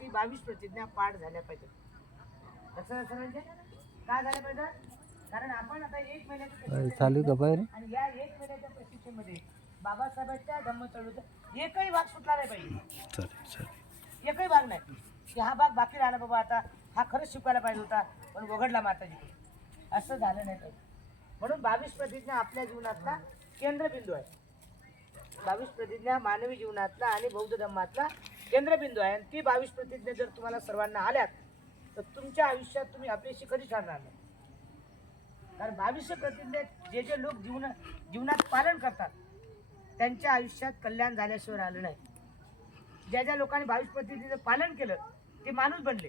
ती 22 प्रतिज्ञा पाठ झाल्या पाहिजे. कसं म्हणजे काय झालं पाहिजे? कारण आपण आता 1 महिन्याच्या चालू का बाहेर आणि या 1 महिन्याच्या प्रशिक्षणामध्ये बाबासाहेबांच्या धम्मचळवळीचा एकही भाग सुटला नाही पाहिजे. चालेल एकही भाग नाही की हा भाग बाकी राहिला बाबा, आता हा खरंच शिकायला पाहिजे होता पण वगडला माताजी, असं झालं नाही पाहिजे. म्हणून 22 प्रतिज्ञा आपल्या जीवनातला केंद्रबिंदू आहे. 22 प्रतिज्ञा मानवी जीवनातला आणि बौद्ध धर्मातला केंद्रबिंदू आहे. आणि ती 22 प्रतिज्ञा जर तुम्हाला सर्वांना आल्यात तर तुमच्या आयुष्यात तुम्ही अपयशी कधी ठरणार नाही. कारण 22 प्रतिज्ञा जे जे लोक जीवनात पालन करतात त्यांच्या आयुष्यात कल्याण झाल्याशिवाय राहिलं नाही. ज्या ज्या लोकांनी 22 प्रतिज्ञेचं पालन केलं ते माणूस बनले,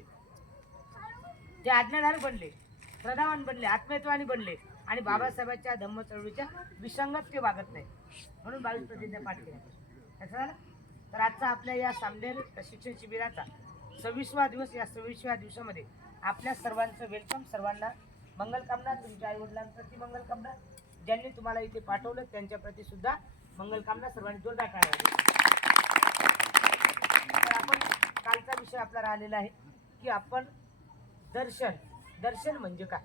ते आज्ञाधारक बनले, श्रद्धावान बनले, आत्महत्वानी बनले आणि बाबासाहेबांच्या धम्म चळवळीच्या विसंगत ते वागत नाही. म्हणून 22 प्रतिज्ञा पाठ केल्या. कसं झालं? तर आजचा आपल्या या सामनेर प्रशिक्षण शिबिराचा 26वा दिवस. या 26व्या दिवसामध्ये आपल्या सर्वांचं वेलकम. सर्वांना मंगलकामना. तुमच्या आईवडिलांप्रती मंगलकामना, ज्यांनी तुम्हाला इथे पाठवलं त्यांच्याप्रती सुद्धा मंगलकामना. सर्वांनी जोरदार टाळ्या. तर आपण कालचा विषय आपला राहिलेला आहे की आपण दर्शन म्हणजे काय,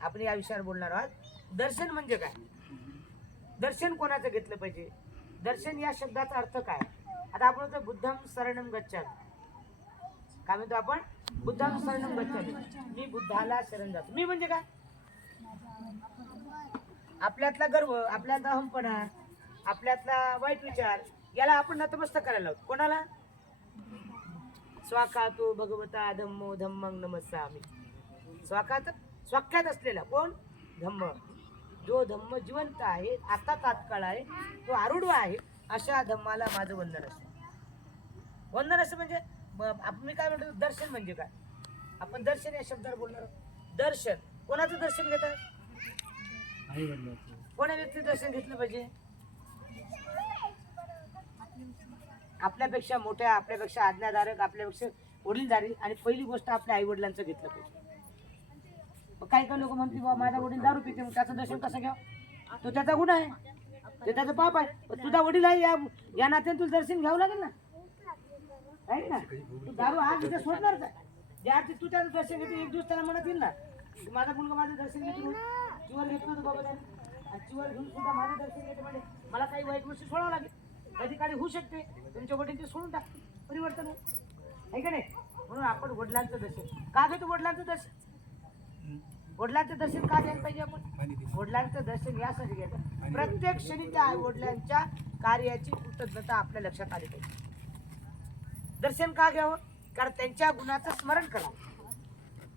आपण या विषयावर बोलणार आहोत. दर्शन म्हणजे काय, दर्शन कोणाचं घेतलं पाहिजे, दर्शन या शब्दाचा अर्थ काय. आता आपण म्हणतो बुद्धम शरणम गच्छामि. काय म्हणतो आपण? बुद्धम शरणम गच्छामि. मी बुद्धाला शरण जातो. मी म्हणजे काय? आपल्यातला गर्व, आपल्यातला अहमपणा, आपल्यातला वाईट विचार, याला आपण नतमस्तक करायला लावतो. कोणाला? स्वाखातो भगवता धम्मो धम्मं नमस्सामि. स्वाख्यात असलेला कोण? धम्म. जो धम्म जिवंत आहे, आता तात्काळ आहे, तो आरूढ आहे, अशा धम्माला माझं वंदन असतं. वंदन असं म्हणजे आपण काय म्हणतो? दर्शन म्हणजे काय? आपण दर्शन या शब्दावर बोलणार आहोत. दर्शन कोणाचं दर्शन घेतात? कोणा व्यक्ती दर्शन घेतलं पाहिजे? आपल्यापेक्षा मोठ्या, आपल्यापेक्षा आज्ञाधारक, आपल्यापेक्षा वडीलधारी, आणि पहिली गोष्ट आपल्या आई वडिलांचं घेतलं पाहिजे. काही काही लोक म्हणतील बाबा माझा वडील दारू पिते, मग त्याचं दर्शन कसं घ्यावं? तो त्याचा गुन्हा आहे, ते त्याचं पाप आहे. तुझा वडील आहे या नात्याने तुला दर्शन घ्यावं लागेल ना, आहे ना? तू दारू आज तिथे सोडणारच आहे. ज्या तू त्याचं दर्शन घेते एक दिवस त्याला म्हणत येईल ना माझा मुलगा माझं दर्शन घेतो, चिवर घेतलं होतं बाबा त्याने, आणि चिवर घेऊन सुद्धा माझं दर्शन घेते म्हणजे मला काही वाईट गोष्टी सोडावं लागेल. कधी काळी होऊ शकते तुमच्या वडील ते सोडून टाकते, परिवर्तन आहे का नाही? म्हणून आपण वडिलांचं दर्शन का घेतो? वडिलांचं दर्शन, वडिलांचं दर्शन का घ्यायला पाहिजे आपण? वडिलांचं दर्शन यासाठी घ्यायचं प्रत्येक क्षणी त्या आई वडिलांच्या कार्याची कृतज्ञता आपल्या लक्षात आली पाहिजे. दर्शन का घ्यावं? कारण त्यांच्या गुणाचं स्मरण करणे,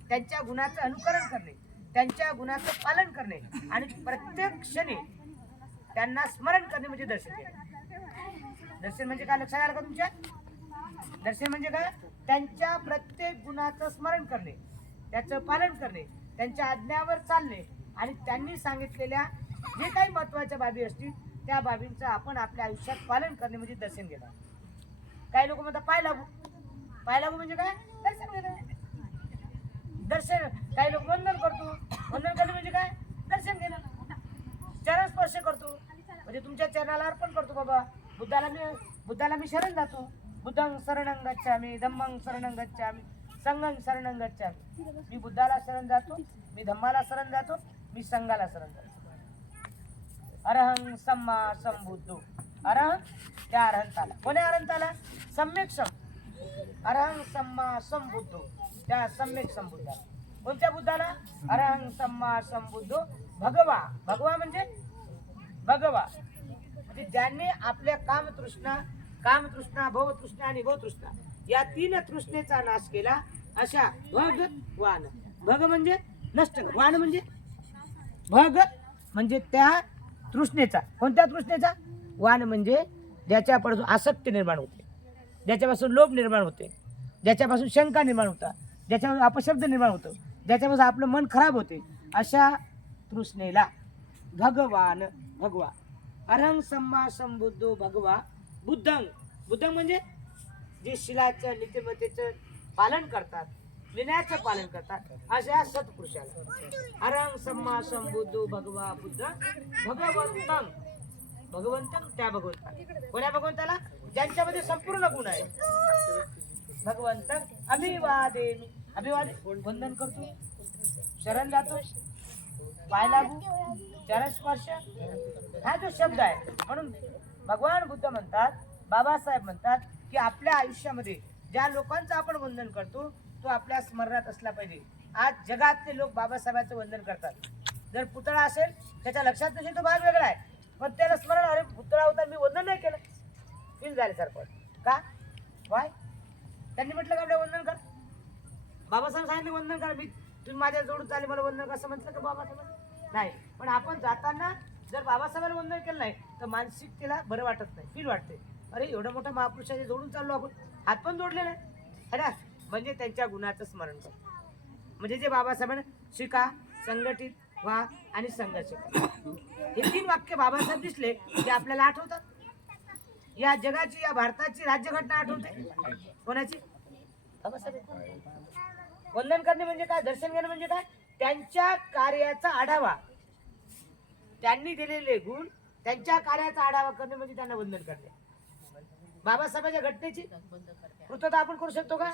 त्यांच्या गुणाचं अनुकरण करणे, त्यांच्या गुणाचं पालन करणे आणि प्रत्येक क्षणी त्यांना स्मरण करणे म्हणजे दर्शन घेणे. दर्शन म्हणजे काय लक्षात आलं का तुमच्या? दर्शन म्हणजे काय? त्यांच्या प्रत्येक गुणाचं स्मरण करणे, त्याचं पालन करणे, त्यांच्या आज्ञावर चालणे आणि त्यांनी सांगितलेल्या जे काही महत्वाच्या बाबी असतील त्या बाबींचं आपण आपल्या आयुष्यात पालन करणे म्हणजे दर्शन घेणं. काही लोक म्हणतात पाय लागू. पाय लागू म्हणजे काय? दर्शन घेणं. दर्शन. काही लोक वंदन करतो. वंदन करणे म्हणजे काय? दर्शन घेणं. चरण स्पर्श करतो म्हणजे तुमच्या चरणाला अर्पण करतो. बाबा बुद्धाला मी शरण जातो. बुद्धं शरणं गच्छामि, धम्मं शरणं गच्छामि, संघं शरणं गच्छामि. मी बुद्धाला शरण जातो, मी धम्माला शरण जातो, मी संघाला शरण जातो. अरहं सम्मा संबुद्धो. अरहं त्या अरहंताला. कोण्या अरहंताला? सम्यक सम. अरहं सम्मा संबुद्धो त्या सम्यक संबुद्धाला. कोणत्या बुद्धाला? अरहं सम्मा संबुद्धो भगवा. भगवा म्हणजे भगवा म्हणजे ज्यांनी आपल्या कामतृष्णा, भवतृष्णा आणि भवतृष्णा या 3 तृष्णेचा नाश केला अशा भगवान. भग म्हणजे नष्ट, वाण म्हणजे भग म्हणजे त्या तृष्णेचा. कोणत्या तृष्णेचा? वाण म्हणजे ज्याच्यापासून आसक्ती निर्माण होते, ज्याच्यापासून लोभ निर्माण होते, ज्याच्यापासून शंका निर्माण होतात, ज्याच्यापासून अपशब्द निर्माण होतो, ज्याच्यापासून आपलं मन खराब होते, अशा तृष्णेला भगवान, भगवा. अरहं सम्मा संबुद्धो भगवा बुद्धं. बुद्धं म्हणजे जे शिलाचं नीतिमत्तेचं पालन करतात, विनयाचं पालन करतात अशा सत्पुरुषाला. अरहं सम्मा संबुद्धो भगवा बुद्ध भगवंतं. भगवंतं त्या भगवंता. कोण्या भगवंताला? ज्यांच्यामध्ये संपूर्ण गुण आहे. भगवंत अभिवादेमी. अभिवादे वंदन करतो, शरण जातो, पाय लागू, चरण स्पर्श, हा जो शब्द आहे. म्हणून भगवान बुद्ध म्हणतात, बाबासाहेब म्हणतात की आपल्या आयुष्यामध्ये ज्या लोकांचं आपण वंदन करतो तो आपल्या स्मरणात असला पाहिजे. आज जगातले लोक बाबासाहेबांचं वंदन करतात. जर पुतळा असेल त्याच्या लक्षात नसेल तो भाग वेगळा आहे, पण त्याला स्मरण, अरे पुतळा होता मी वंदन नाही केलं, फील झाले सारखं. का? वाय? त्यांनी म्हटलं का आपल्या वंदन कर. बाबासाहेब सांगितले वंदन करा. मी तुम्ही माझ्या जोडून चाले मला वंदन कसं म्हटलं का बाबासाहेब? नाही. पण आपण जाताना जर बाबासाहेबांना वंदन केलं नाही तर मानसिकतेला बरं वाटत नाही, फील वाटते. अरे एवढं मोठ्या महापुरुषाचे जोडून चाललो आपण, हात पण जोडले नाही है ना. म्हणजे त्यांच्या गुणाचं स्मरण कर. म्हणजे जे बाबासाहेबांना शिका, संघटित व्हा आणि संघर्ष करा. हे 3 वाक्य बाबासाहेब दिसले जे आपल्याला आठवतात. या जगाची, या भारताची राज्यघटना आठवते. कोणाची? बाबासाहेब. वंदन करणे म्हणजे काय? दर्शन घेणं म्हणजे काय? त्यांच्या कार्याचा आढावा, त्यांनी दिलेले गुण, त्यांच्या कार्याचा आढावा करणे म्हणजे त्यांना वंदन करणे. बाबासाहेबांच्या घटनेची पूर्तता आपण करू शकतो का?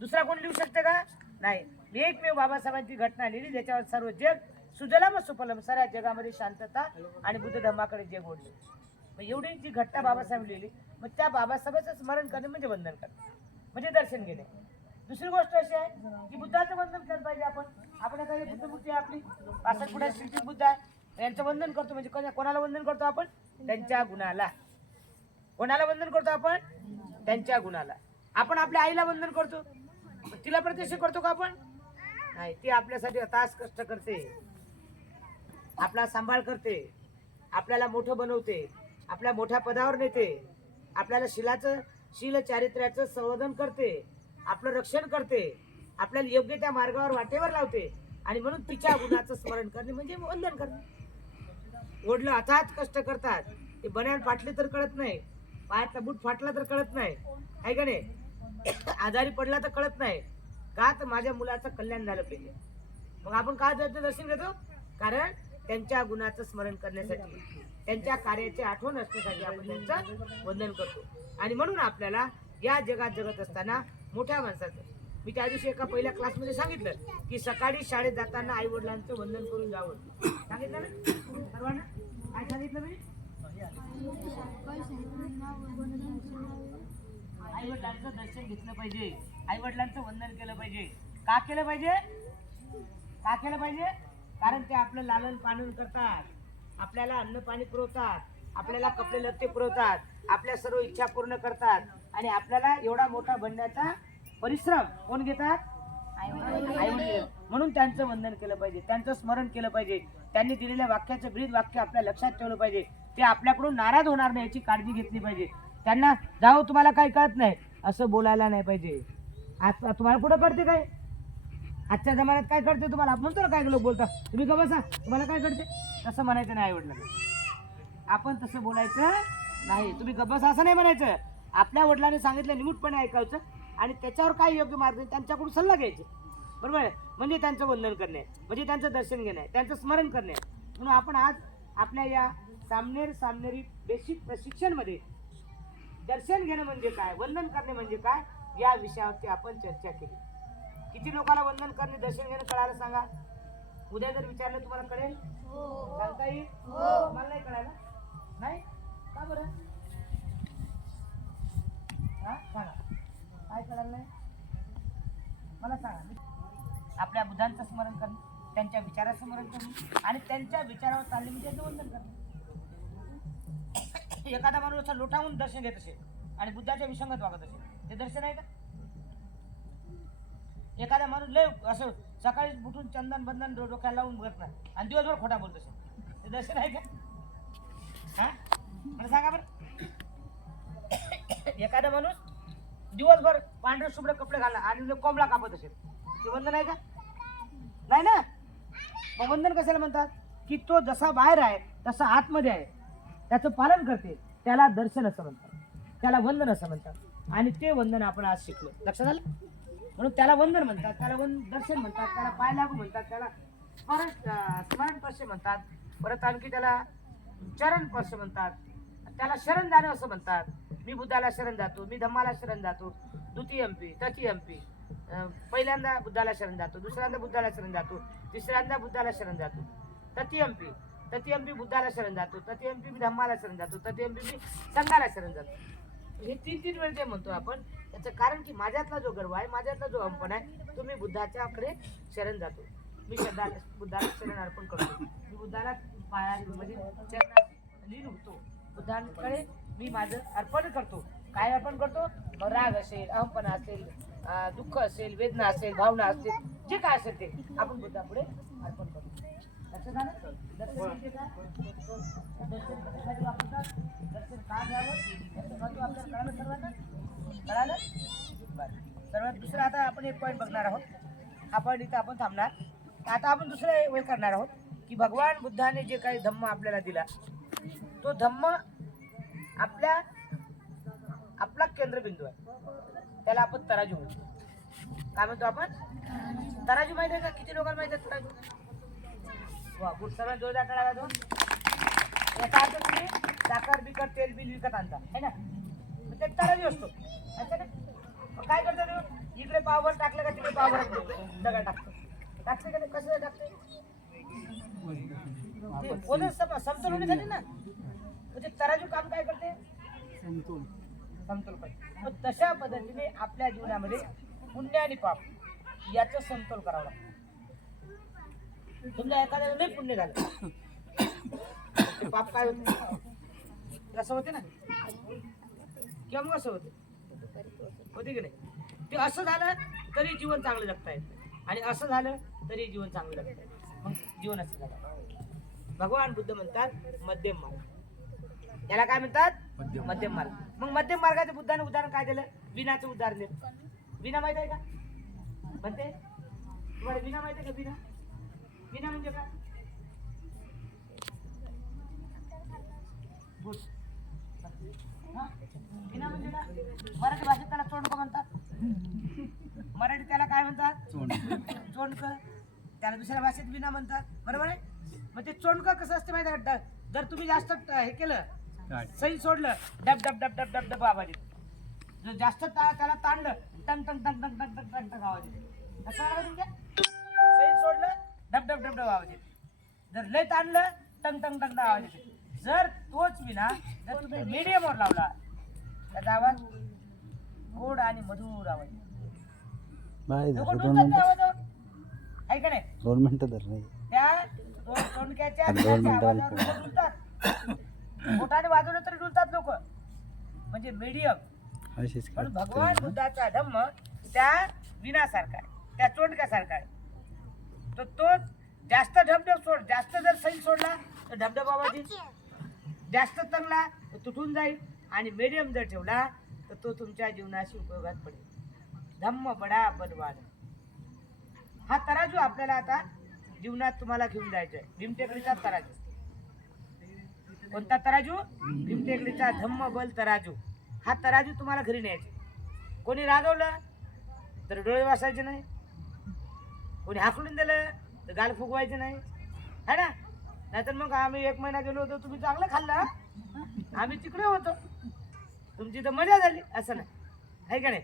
दुसरा कोण लिहू शकते का? नाही. एकमेव बाबासाहेबांची घटना लिहिली ज्याच्यावर सर्व जग सुजलम व सुफलम, साऱ्या जगामध्ये शांतता आणि बुद्ध धर्माकडे जग ओढले. मग एवढी जी घटना बाबासाहेब लिहिली, मग त्या बाबासाहेबांचं स्मरण करणे म्हणजे वंदन करणे, म्हणजे दर्शन घेणे. दुसरी गोष्ट अशी आहे की बुद्धाचं वंदन केलं पाहिजे आपण. आपण आता बुद्ध मूर्ती आहे आपली, 65 फुटाची श्रीकृष्ण बुद्ध आहे, यांचं वंदन करतो. म्हणजे कोणाला वंदन करतो आपण? त्यांच्या गुणाला. कोणाला वंदन करतो आपण? त्यांच्या गुणाला. आपण आपल्या आईला वंदन करतो, तिला प्रत्यक्ष करतो का आपण? नाही. ती आपल्यासाठी तास कष्ट करते, आपला सांभाळ करते, आपल्याला मोठं बनवते, आपल्या मोठ्या पदावर नेते, आपल्याला शील चारित्र्याचं संवर्धन करते, आपलं रक्षण करते, आपल्याला योग्य त्या मार्गावर वाटेवर लावते. आणि म्हणून तिच्या गुणाचं स्मरण करणे म्हणजे वंदन करणे. ओढलं अथात कष्ट करतात, ते बन्यान फाटले तर कळत नाही, पायातला बूट फाटला तर कळत नाही, आहे का नाही, आजारी पडला तर कळत नाही का, तर माझ्या मुलाचं कल्याण झालं पाहिजे. मग आपण काय दर्शन घेतो? कारण त्यांच्या गुणाचं स्मरण करण्यासाठी, त्यांच्या कार्याची आठवण असण्यासाठी आपण त्यांचं वंदन करतो. आणि म्हणून आपल्याला या जगात जगत असताना मोठ्या माणसाचं, मी त्या दिवशी एका पहिल्या क्लासमध्ये सांगितलं की सकाळी शाळेत जाताना आई वडिलांचं वंदन करून जावं. सांगितलं ना सर्वांना? काय सांगितलं मी? आई वडिलांचं दर्शन घेतलं पाहिजे, आई वडिलांचं वंदन केलं पाहिजे. का केलं पाहिजे? का केलं पाहिजे? कारण ते आपलं लालन पालन करतात, आपल्याला अन्न पाणी पुरवतात, आपल्याला कपडे लत्ते पुरवतात, आपल्या सर्व इच्छा पूर्ण करतात. आणि आपल्याला एवढा मोठा बनण्याचा परिश्रम कोण घेतात? आई वडील. म्हणून त्यांचं वंदन केलं पाहिजे, त्यांचं स्मरण केलं पाहिजे. त्यांनी दिलेल्या वाक्याचं ब्रीद वाक्य आपल्या लक्षात ठेवलं पाहिजे. ते आपल्याकडून नाराज होणार नाही याची काळजी घेतली पाहिजे. त्यांना जाऊ तुम्हाला काही कळत नाही असं बोलायला नाही पाहिजे. आज तुम्हाला कुठं कळते काय? आजच्या जमान्यात काय कळते तुम्हाला? आपण म्हणतो ना काय लोक बोलतात, तुम्ही का बसा तुम्हाला काय कळते, तसं म्हणायचं नाही. आई वडिलांना आपण तसं बोलायचं नाही. तुम्ही गबस असं नाही म्हणायचं. आपल्या वडिलांनी सांगितलं निमूटपणे ऐकायचं आणि त्याच्यावर काय योग्य मार्ग त्यांच्याकडून सल्ला घ्यायचे, बरोबर आहे. म्हणजे त्यांचं वंदन करणे, म्हणजे त्यांचं दर्शन घेणे, त्यांचं स्मरण करणे. म्हणून आपण आज आपल्या या सामनेरी बेसिक प्रशिक्षणमध्ये दर्शन घेणं म्हणजे काय, वंदन करणे म्हणजे काय, या विषयावरती आपण चर्चा केली. किती लोकांना वंदन करणे, दर्शन घेणं कळालं सांगा? उद्या जर विचारलं तुम्हाला कळेल? सांगता येईल? मला नाही कळायला? नाही का बरं? सांगा काय कळालं नाही मला सांगा. आपल्या बुद्धांचं स्मरण करणे, त्यांच्या विचाराचं स्मरण करणे आणि त्यांच्या विचारावर चालले म्हणजे त्याचं वंदन करणे. एखादा माणूस असा लोटावून दर्शन घेत असेल आणि बुद्धाच्या विसंगत वागत असेल, ते दर्शन आहे का? एखादा माणूस लय असं सकाळी उठून चंदन बंधन डोक्याला लावून बघत नाही आणि दिवसभर खोटा बोलत असेल, ते दर्शन आहे का? हा मला सांगा बरं. एखादा माणूस दिवसभर पांढरे शुभ्र कपडे घालला आणि कोंबडा कापत असेल, ते वंदन आहे का? नाही ना. मग वंदन कशाला म्हणतात? की तो जसा बाहेर आहे तसा आतमध्ये आहे, त्याचं पालन करते, त्याला दर्शन असं म्हणतात, त्याला वंदन असं म्हणतात. आणि ते वंदन आपण आज शिकलो, लक्षात आलं? म्हणून त्याला वंदन म्हणतात, त्याला दर्शन म्हणतात, त्याला पाय लागू म्हणतात, त्याला स्मरण स्पर्श म्हणतात, परत आणखी त्याला चरण स्पर्श म्हणतात, त्याला शरण जाणं असं म्हणतात. मी बुद्धाला शरण जातो, मी धम्माला शरण जातो, द्वितीयंपी तृतीयंपी. पहिल्यांदा बुद्धाला शरण जातो, दुसऱ्यांदा बुद्धाला शरण जातो, तिसऱ्यांदा बुद्धाला शरण जातो, तृतीयंपी तृतीयंपी बुद्धाला शरण जातो, तृतीयंपी मी धम्माला शरण जातो, तृतीयंपी मी संघाला शरण जातो. हे 3 वेळ ते म्हणतो आपण. त्याचं कारण की माझ्यातला जो गर्व आहे, माझ्यातला जो अहंपण आहे, तो मी बुद्धाच्याकडे शरण जातो. मी बुद्धाला शरण अर्पण करतो. मी बुद्धाला पायामध्ये चरणात लीन होतो. बुद्धांकडे मी माझं अर्पण करतो. काय अर्पण करतो? मग राग असेल, अहंपणा असेल, दुःख असेल, वेदना असेल, भावना असतील, जे काय असेल ते आपण बुद्धापुढे अर्पण करतो. लक्षात आलं? दर्शन म्हणजे काय? दर्शन कशासाठी वापरतात? दर्शन का घ्यावं याचं महत्त्व आपल्याला कळालं सर्वांना? कळालं? बरं. सर्वात दुसरं आता आपण एक पॉईंट बघणार आहोत. आपण इथं आपण थांबणार. आता आपण दुसरं हे करणार आहोत की भगवान बुद्धाने जे काही धम्म आपल्याला दिला, तो धम्म आपला केंद्रबिंदू आहे. त्याला आपण तराजू म्हणतो. काय म्हणतो आपण? तराजू माहिती आहे का? किती लोकांना माहिती आहे तराजू? वा, गुड. सर्वात जोरदार टाळ्या वाजवा. याचा अर्थ तुम्ही साखर बिकर तेल बिल विकत आणता है ना, मग ते तराजू असतो. असं ना, मग काय करतो तो? इकडे पावभर टाकलं का तिकडे पावभर दगड टाकतो. टाकते का? कसं टाकते? वजन समतोल होण्यासाठी ना. म्हणजे तराजू काम काय करते? समतोल करते. मग तशा पद्धतीने आपल्या जीवनामध्ये पुण्य आणि पाप याचं समतोल करावं लागतं. तुमच्या एखाद्याला नाही पुण्य झालं, ते पाप काय होते? असं होते ना, किंवा मग असं होते, होते की नाही? ते असं झालं तरी जीवन चांगलं जगता येत, आणि असं झालं तरी जीवन चांगलं जगता येत. मग जीवन असं झालं. भगवान बुद्ध म्हणतात मध्यम मार्ग. याला काय म्हणतात? मध्यम मार्ग. मग मध्यम मार्गाचं बुद्धाने उदाहरण काय दिलं? विनाचं उदाहरण दिलं. विना माहित आहे का? म्हणते तुम्हाला विना माहित आहे का? विना विना म्हणजे काय? विना म्हणजे काय? मराठी भाषेत त्याला चोंडक म्हणतात. मराठी त्याला काय म्हणतात? चोंडक. त्याला दुसऱ्या भाषेत विना म्हणतात. बरोबर आहे? मग ते चोंडक कसं असते माहिती आहे का? जर तुम्ही जास्त हे केलं, सैल सोडलं, डब डब डब डब डब डब आवाज येतो. जर जास्त त्याला ताणलं, टंग टंग टंग टंग टंग टंग टंग टंग आवाज येतो. असं आलं तुमच्या? सैल सोडलं, डब डब डब डब आवाज येतो. जर लय ताणलं, टंग टंग टंग आवाज येतो. जर तोच विना जर तुम्ही मीडियमवर लावला, त्याचा आवाज गोड आणि मधुर आवाज येतो. लोक डुलतात त्या आवाजावर, आहे का नाही? 2 मिनिटं धर नाही. त्या तोंडक्याच्या आवाजावर डुलतात. मोठाने वाजवलं तरी डुलतात लोक, म्हणजे मीडियम. पण भगवान बुद्धाचा धम्म त्या विनासारखा आहे, त्या तोंडक्यासारखा आहे. तो जास्त ढबढब सोड, जास्त जर सैल सोडला तर ढबढब आवाज येईल, जास्त तंगला तर तुटून जाईल, आणि मीडियम जर ठेवला तर तो तुमच्या जीवनाशी उपयोगात पडेल. धम्म बडा बलवान. हा तराजू आपल्याला आता जीवनात तुम्हाला घेऊन जायचा आहे. भीमटेकडीचा तराजू. कोणता तराजू? भीमटेकडीचा धम्म बल तराजू. हा तराजू तुम्हाला घरी न्यायचा. कोणी रागवलं तर डोळे वाचायचे नाही, कोणी हाकलून दिलं तर गाल फुगवायचे नाही, है ना? नाहीतर मग आम्ही 1 महिना गेलो होतो, तुम्ही चांगलं खाल्लं, आम्ही तिकडे होतो, तुमची तर मजा झाली, असं नाही, आहे का नाही?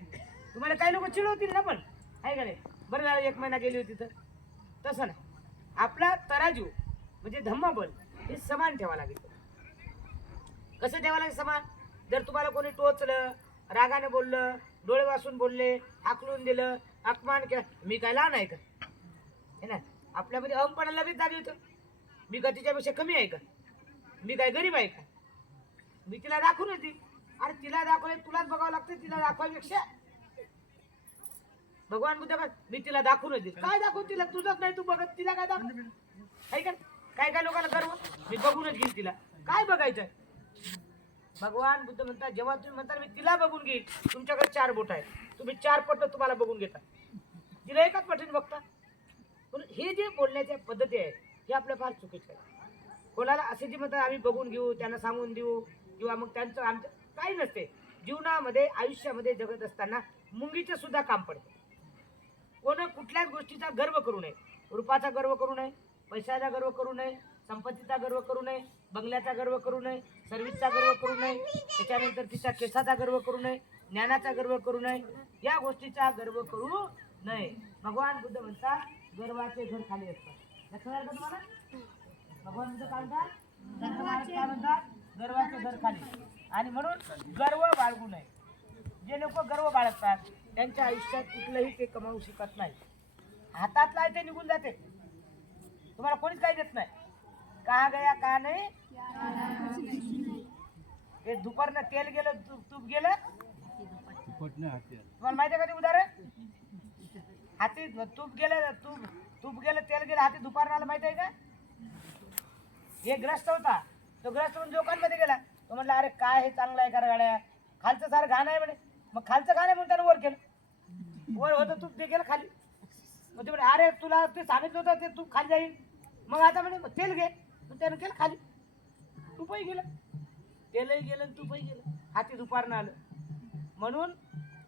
तुम्हाला काही लोक चिडवतील ना, पण आहे का नाही? बरं झालं 1 महिना गेली होती तर. तसं नाही. आपला तराजू म्हणजे धम्मबल हे समान ठेवा लागेल. कसं ठेवा लागेल समान? जर तुम्हाला कोणी टोचलं, रागाने बोललं, डोळे वासून बोलले, हाकलून दिलं, अपमान केला, मी काय लहान आहे का? है ना? आपल्यामध्ये अहंपणा लगेच जागी होतं. मी का तिच्यापेक्षा कमी आहे का? मी काय गरीब आहे का? मी तिला दाखवून येते. अरे तिला दाखवले, तुलाच बघावं लागतं तिला दाखवायपेक्षा. भगवान बुद्ध काय? मी तिला दाखवून येते. काय दाखवू तिला? तुझंच नाही, तू बघत तिला काय दाखव? आहे का? काय काय लोकांना गर्व, मी बघूनच घेईल तिला. काय बघायचंय? भगवान बुद्ध म्हणतात, जेव्हा तुम्ही म्हणता मी तिला बघून घेईल, तुमच्याकडे 4 बोट आहेत, तुम्ही 4 पट तुम्हाला बघून घेता, तिला एकाच पटीने बघता. पण हे जे बोलण्याच्या पद्धती आहे हे आपल्या फार चुकीचं आहे. कोणाला असे जे म्हणतात आम्ही बघून घेऊ, त्यांना सांगून देऊ, किंवा मग त्यांचं आमचं काही नसते. जीवनामध्ये आयुष्यामध्ये जगत असताना मुंगीचं सुद्धा काम पडतं. कोण कुठल्याच गोष्टीचा गर्व करू नये. रूपाचा गर्व करू नये, पैशाचा गर्व करू नये, संपत्तीचा गर्व करू नये, बंगल्याचा गर्व करू नये, सर्व्हिसचा गर्व करू नये, त्याच्यानंतर तिच्या केसाचा गर्व करू नये, ज्ञानाचा गर्व करू नये, या गोष्टीचा गर्व करू नये. भगवान बुद्ध म्हणतात गर्वाचे घर खाली असतात. लक्षात आलं का तुम्हाला? भगवान बुद्ध काय म्हणतात? काय म्हणतात? गर्वाचे घर खाली. आणि म्हणून गर्व बाळगू नये. जे लोक गर्व बाळगतात त्यांच्या आयुष्यात कुठलंही ते कमावू शकत नाही. हातातला आहे ते निघून जाते. तुम्हाला कोणीच काही देत नाही. कहा गया कहा नाही. हे दुपारनं तेल गेलं, तूप गेलं. तुम्हाला माहिती आहे का ते उदाहरण? हाती तूप गेलं, तूप गेलं, तेल गेलं, हाती दुपारनं आलं. माहिती आहे का? हे ग्रस्त होता, तो ग्रस्त म्हणून दुकानमध्ये गेला. तो म्हणला अरे काय हे चांगलं आहे का गाड्या, खालचं सारं घाण आहे म्हणे. मग खालचं घाण आहे म्हणून त्यानं वर केलं. वर होतं तूप, ते गेलं खाली. मग ते म्हणे अरे तुला ते सांगितलं होतं ते तूप खाली जाईल. मग आता म्हणे तेल घे. मग त्यानं केलं खाली, तूपही गेलं. तेलही गेलं, तूपही गेलं. हाती दुपारनं आलं. म्हणून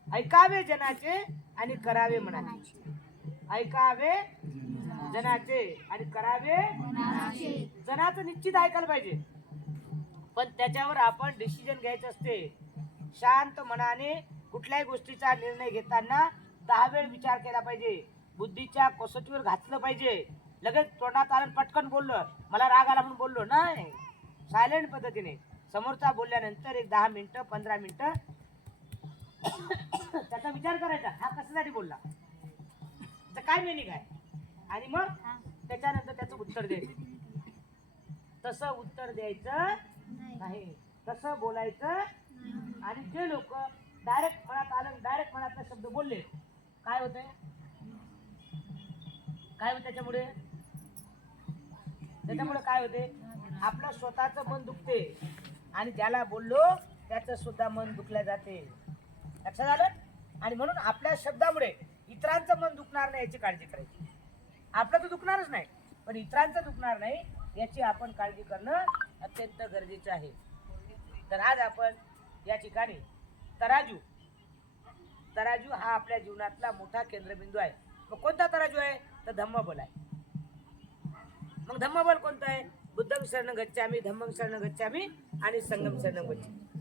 ऐकावे जनाचे आणि करावे मनाचे. ऐकावे जनाचे आणि करावे. जनाचं निश्चित ऐकायला पाहिजे, पण त्याच्यावर आपण डिसिजन घ्यायचं असते. शांत मनाने कुठल्याही गोष्टीचा निर्णय घेताना 10 वेळ विचार केला पाहिजे. बुद्धीच्या कसोटीवर घातलं पाहिजे. लगेच तोंडात आलं पटकन बोललं, मला राग आला म्हणून बोललो नाही. सायलेंट पद्धतीने समोरचा बोलल्यानंतर एक 10 मिनिटं 15 मिनिटं त्याचा विचार करायचा. हा कशासाठी बोलला, तर काय मिनिंग आहे, आणि मग त्याच्यानंतर त्याचं उत्तर द्यायचं. तसं उत्तर द्यायचं नाही, तसं बोलायचं. आणि जे लोक डायरेक्ट मनात आलं, डायरेक्ट मनातला शब्द बोलले, काय होते, काय होते त्याच्यामुळे काय होते, आपलं स्वतःचं मन दुखते आणि ज्याला बोललो त्याचं सुद्धा मन दुखल्या जाते. लक्षात आलं? आणि म्हणून आपल्या शब्दामुळे इतरांचं मन दुखणार नाही याची काळजी करायची. आपलं तर दुखणारच नाही, पण इतरांचं दुखणार नाही याची आपण काळजी करणं अत्यंत गरजेचं आहे. तर आज आपण या ठिकाणी तराजू हा आपल्या जीवनातला मोठा केंद्रबिंदू आहे. मग कोणता तराजू आहे, तर धम्मबल आहे. मग धम्मबल कोणतं आहे? बुद्धं शरणं गच्छामि, धम्मं शरणं गच्छामि आणि संघं शरणं गच्छामि.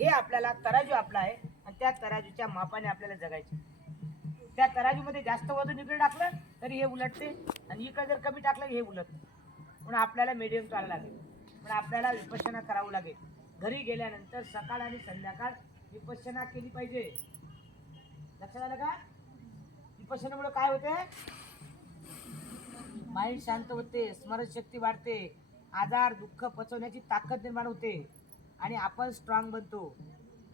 हे आपल्याला तराजू आपला आहे आणि त्या तराजूच्या मापाने आपल्याला जगायचे. त्या तराजूमध्ये जास्त वजन इकडे टाकलं तरी हे उलटते आणि इकडे जर कमी टाकलं हे उलटते. म्हणून आपल्याला मीडियम चालायला लागेल. पण आपल्याला विपश्यना करावं लागेल. घरी गेल्यानंतर सकाळ आणि संध्याकाळ विपश्यना केली पाहिजे. लक्षात आलं का? विपश्यनामुळे काय होते, माइंड शांत होते, स्मरणशक्ती वाढते, आजार दुःख पचवण्याची ताकद निर्माण होते आणि आपण स्ट्रॉंग बनतो.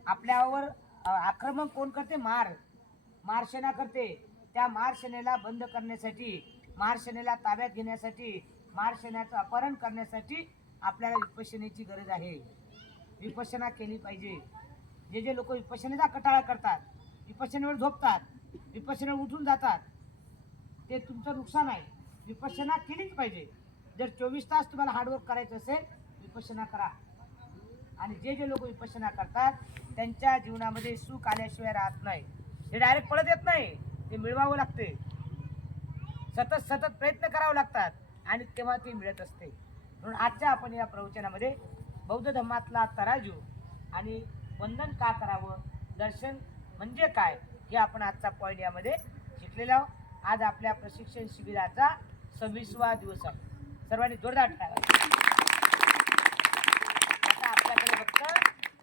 आपल्यावर आक्रमण कोण करते? मारसेना करते. त्या मारसेनेला बंद करण्यासाठी, मारसेनेला ताब्यात घेण्यासाठी, मारसेनाचं अपहरण करण्यासाठी आपल्याला विपश्यनेची गरज आहे. विपश्यना केली पाहिजे. जे लोक विपश्यनेचा कटाळा करतात, विपश्यनेवर झोपतात, विपश्यनेवर उठून जातात, ते तुमचं नुकसान आहे. विपश्यना केलीच पाहिजे. जर 24 तास तुम्हाला हार्डवर्क करायचं असेल, विपश्यना करा. आणि जे लोक विपश्यना करतात त्यांच्या जीवनामध्ये सुख आल्याशिवाय राहत नाही. हे डायरेक्ट पळत येत नाही, ते मिळवावं लागते. सतत प्रयत्न करावे लागतात आणि तेव्हा ते मिळत असते. म्हणून आजच्या आपण या प्रवचनामध्ये बौद्ध धर्मातला तराजू आणि वंदन का करावं, दर्शन म्हणजे काय, हे आपण आजचा पॉईंट यामध्ये शिकलेलो आहोत. आज आपल्या प्रशिक्षण शिबिराचा 26वा दिवस आहे. सर्वांनी जोरदार टाळ्या. आता आपल्याकडे फक्त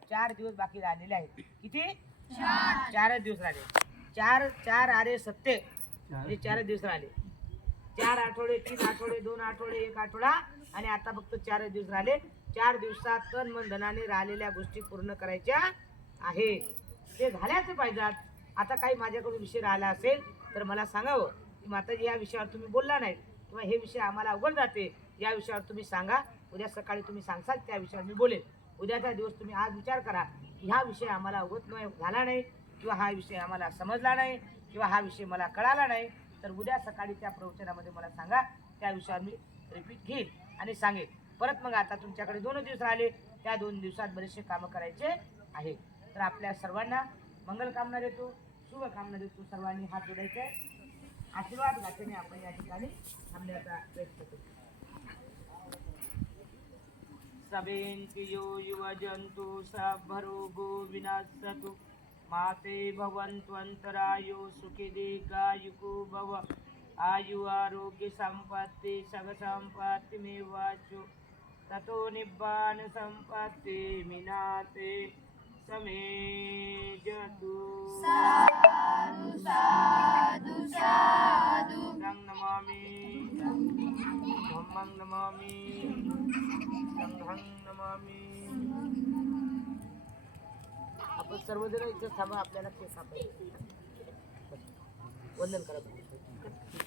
4 दिवस बाकी राहिलेले आहेत. किती? 4 दिवस राहिले. 4 आरे सत्य म्हणजे 4 दिवस राहिले. 4 आठवडे, 3 आठवडे, 2 आठवडे, 1 आठवडा आणि आता फक्त 4 दिवस राहिले. 4 दिवसात तन मन धनाने राहिलेल्या गोष्टी पूर्ण करायच्या आहेत. ते झाल्याच पाहिजेत. आता काही माझ्याकडून विषय राहिला असेल तर मला सांगावं की माताजी या विषयावर तुम्ही बोलला नाही किंवा हे विषय आम्हाला अवघड जाते, या विषयावर तुम्ही सांगा. उद्या सकाळी तुम्ही सांगसाल त्या विषयावर मी बोलेन. उद्याचा दिवस तुम्ही आज विचार करा की हा विषय आम्हाला अवगत झाला नाही किंवा हा विषय आम्हाला समजला नाही किंवा हा विषय मला कळाला नाही, तर उद्या सकाळी त्या प्रवचनामध्ये मला सांगा. त्या विषयावर मी रिपीट घेईल आणि सांगेन. परत मग आता तुमच्याकडे 2 दिवस राहिले. त्या 2 दिवसात बरेचसे कामं करायचे आहेत. तर आपल्या सर्वांना मंगलकामना देतो, शुभकामना देतो. सर्वांनी हात जोडायचे, आशीर्वाद घातल्याने आपण या ठिकाणी थांबण्याचा प्रयत्न करू. सभेन्ति यो युवजन्तु सभरोगो विनाशतु माते भवन्त्वन्तरायो सुखी दीर्घायुको भव आयु आरोग्य संपत्ति सग संपत्ति में वाचो ततो निब्बान संपत्ति मिनाते समे जतु साधु साधु साधु नमामि धम्मं नमामि संघं नमामि. आपण सर्वजण इथे थांबा, आपल्याला ते सापडेल. वंदन करा.